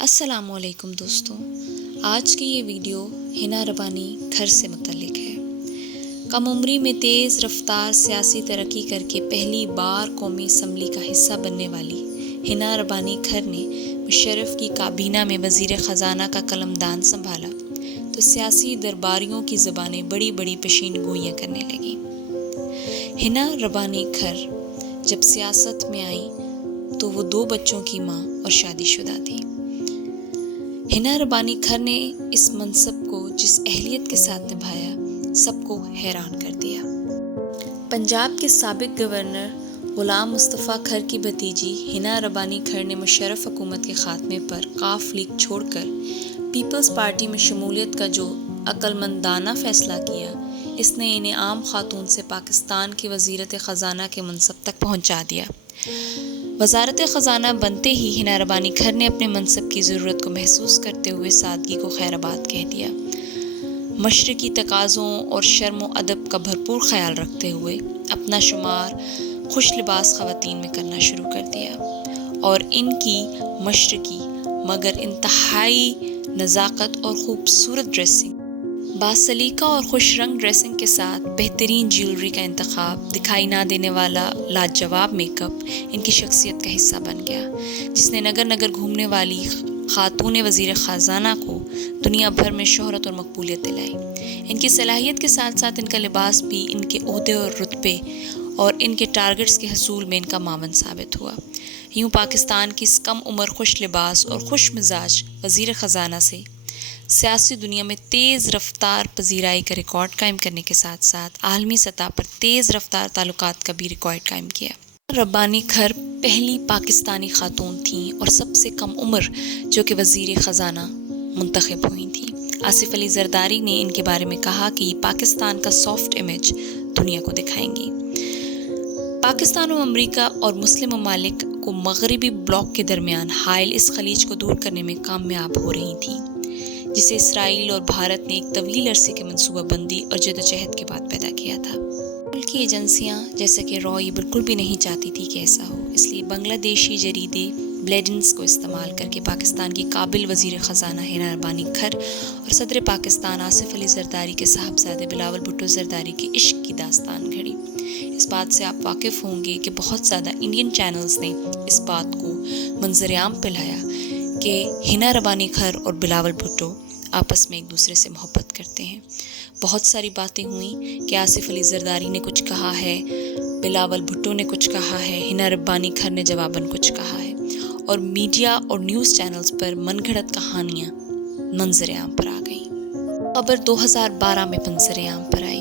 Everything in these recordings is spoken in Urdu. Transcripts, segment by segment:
السلام علیکم دوستوں، آج کی یہ ویڈیو حنا ربانی کھر سے متعلق ہے۔ کم عمری میں تیز رفتار سیاسی ترقی کر کے پہلی بار قومی اسمبلی کا حصہ بننے والی حنا ربانی کھر نے مشرف کی کابینہ میں وزیر خزانہ کا قلمدان سنبھالا تو سیاسی درباریوں کی زبانیں بڑی بڑی پیشین گوئیاں کرنے لگیں۔ حنا ربانی کھر جب سیاست میں آئیں تو وہ 2 بچوں کی ماں اور شادی شدہ تھی۔ حنا ربانی کھر نے اس منصب کو جس اہلیت کے ساتھ نبھایا سب کو حیران کر دیا۔ پنجاب کے سابق گورنر غلام مصطفیٰ کھر کی بھتیجی حنا ربانی کھر نے مشرف حکومت کے خاتمے پر ق لیگ چھوڑ کر پیپلز پارٹی میں شمولیت کا جو عقلمندانہ فیصلہ کیا، اس نے انہیں عام خاتون سے پاکستان کی وزیرت خزانہ کے منصب تک پہنچا دیا۔ وزارت خزانہ بنتے ہی حنا ربانی کھر نے اپنے منصب کی ضرورت کو محسوس کرتے ہوئے سادگی کو خیر آباد کہہ دیا۔ مشرقی تقاضوں اور شرم و ادب کا بھرپور خیال رکھتے ہوئے اپنا شمار خوش لباس خواتین میں کرنا شروع کر دیا اور ان کی مشرقی مگر انتہائی نزاکت اور خوبصورت ڈریسنگ، باسلیقہ اور خوش رنگ ڈریسنگ کے ساتھ بہترین جیولری کا انتخاب، دکھائی نہ دینے والا لاجواب میک اپ ان کی شخصیت کا حصہ بن گیا، جس نے نگر نگر گھومنے والی خاتون وزیر خزانہ کو دنیا بھر میں شہرت اور مقبولیت دلائی۔ ان کی صلاحیت کے ساتھ ساتھ ان کا لباس بھی ان کے عہدے اور رتبے اور ان کے ٹارگٹس کے حصول میں ان کا معاون ثابت ہوا۔ یوں پاکستان کی اس کم عمر خوش لباس اور خوش مزاج وزیر خزانہ سے سیاسی دنیا میں تیز رفتار پذیرائی کا ریکارڈ قائم کرنے کے ساتھ ساتھ عالمی سطح پر تیز رفتار تعلقات کا بھی ریکارڈ قائم کیا۔ ربانی کھر پہلی پاکستانی خاتون تھیں اور سب سے کم عمر جو کہ وزیر خزانہ منتخب ہوئی تھیں۔ آصف علی زرداری نے ان کے بارے میں کہا کہ یہ پاکستان کا سافٹ امیج دنیا کو دکھائیں گی۔ پاکستان و امریکہ اور مسلم ممالک کو مغربی بلاک کے درمیان حائل اس خلیج کو دور کرنے میں کامیاب ہو رہی تھیں، جسے اسرائیل اور بھارت نے ایک طویل عرصے کے منصوبہ بندی اور جدوجہد کے بعد پیدا کیا تھا۔ ملکی ایجنسیاں جیسا کہ را یہ بالکل بھی نہیں چاہتی تھی کہ ایسا ہو، اس لیے بنگلہ دیشی جریدے بلیڈنز کو استعمال کر کے پاکستان کی قابل وزیر خزانہ حنا ربانی کھر اور صدر پاکستان آصف علی زرداری کے صاحبزادے بلاول بھٹو زرداری کے عشق کی داستان گھڑی۔ اس بات سے آپ واقف ہوں گے کہ بہت زیادہ انڈین چینلز نے اس بات کو منظر عام پہ لایا کہ حنا ربانی کھر اور بلاول بھٹو آپس میں ایک دوسرے سے محبت کرتے ہیں۔ بہت ساری باتیں ہوئیں کہ آصف علی زرداری نے کچھ کہا ہے، بلاول بھٹو نے کچھ کہا ہے، حنا ربانی کھر نے جواباً کچھ کہا ہے، اور میڈیا اور نیوز چینلز پر من گھڑت کہانیاں منظر عام پر آ گئیں۔ خبر 2012 میں منظر عام پر آئی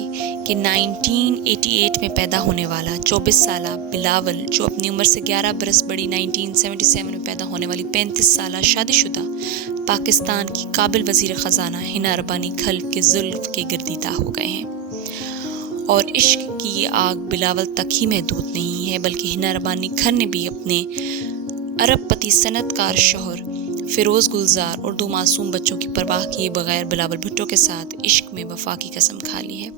کہ 1988 میں پیدا ہونے والا 24 سالہ بلاول، جو اپنی عمر سے 11 برس بڑی 1977 میں پیدا ہونے والی 35 سالہ شادی شدہ پاکستان کی قابل وزیر خزانہ حنا ربانی کھر کے زلف کے گردیدہ ہو گئے ہیں۔ اور عشق کی یہ آگ بلاول تک ہی محدود نہیں ہے، بلکہ حنا ربانی کھر نے بھی اپنے ارب پتی صنعت کار شوہر فیروز گلزار اور 2 معصوم بچوں کی پرواہ کیے بغیر بلاول بھٹو کے ساتھ عشق میں وفا کی قسم کھا لی ہے۔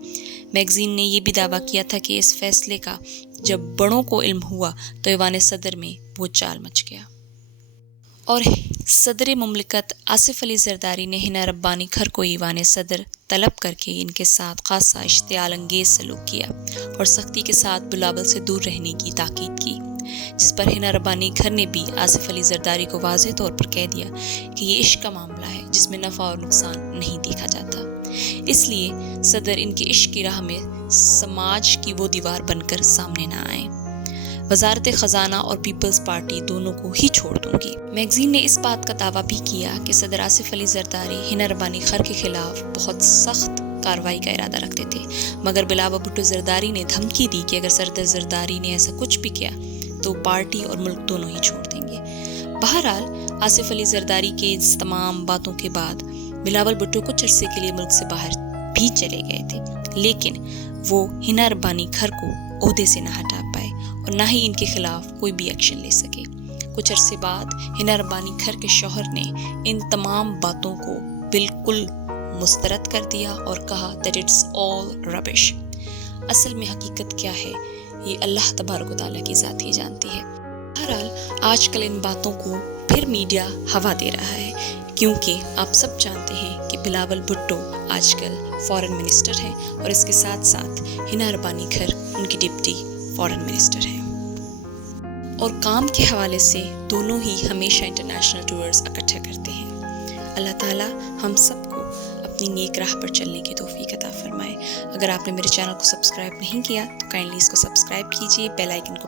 میگزین نے یہ بھی دعویٰ کیا تھا کہ اس فیصلے کا جب بڑوں کو علم ہوا تو ایوان صدر میں بہت چال مچ گیا اور صدر مملکت آصف علی زرداری نے حنا ربانی کھر کو ایوان صدر طلب کر کے ان کے ساتھ خاصا اشتعال انگیز سلوک کیا اور سختی کے ساتھ بلاول سے دور رہنے کی تاکید کی، جس پر حنا ربانی کھر نے بھی آصف علی زرداری کو واضح طور پر کہہ دیا کہ یہ عشق کا معاملہ ہے جس میں نفع اور نقصان نہیں دیکھا جاتا، اس لیے صدر ان کے عشق کی راہ میں سماج کی وہ دیوار بن کر سامنے نہ آئیں۔ وزارت خزانہ اور پیپلز پارٹی دونوں کو ہی چھوڑ دوں گی۔ میگزین نے اس بات کا دعویٰ بھی کیا کہ صدر آصف علی زرداری حنا ربانی کھر کے خلاف بہت سخت کارروائی کا ارادہ رکھتے تھے، مگر بلاول بھٹو زرداری نے دھمکی دی کہ اگر صدر زرداری نے ایسا کچھ بھی کیا تو پارٹی اور ملک دونوں ہی چھوڑ دیں گے۔ بہرحال آصف علی زرداری کے اس تمام باتوں کے بعد بلاول بھٹو کچھ عرصے کے لیے ملک سے باہر بھی چلے گئے تھے، لیکن وہ حنا ربانی کھر کو عہدے سے نہ ہٹا پائے اور نہ ہی ان کے خلاف کوئی بھی ایکشن لے سکے۔ کچھ عرصے بعد حنا ربانی کھر کے شوہر نے ان تمام باتوں کو بالکل مسترد کر دیا اور کہا that it's all rubbish۔ اصل میں حقیقت کیا ہے یہ اللہ تبارک و تعالیٰ کی ذات ہی جانتی ہے۔ بہرحال آج کل ان باتوں کو پھر میڈیا ہوا دے رہا ہے، کیونکہ آپ سب جانتے ہیں کہ بلاول بھٹو آج کل فارن منسٹر ہیں اور اس کے ساتھ ساتھ ہنا ربانی کھر ان کی ڈپٹی فارن منسٹر ہیں، اور کام کے حوالے سے دونوں ہی ہمیشہ انٹرنیشنل ٹورز اکٹھا کرتے ہیں۔ اللہ تعالیٰ ہم سب کو اپنی نیک راہ پر چلنے کی توفیق عطا فرمائے۔ اگر آپ نے میرے چینل کو سبسکرائب نہیں کیا تو کائنڈلی اس کو سبسکرائب کیجیے، بیل آئیکن کو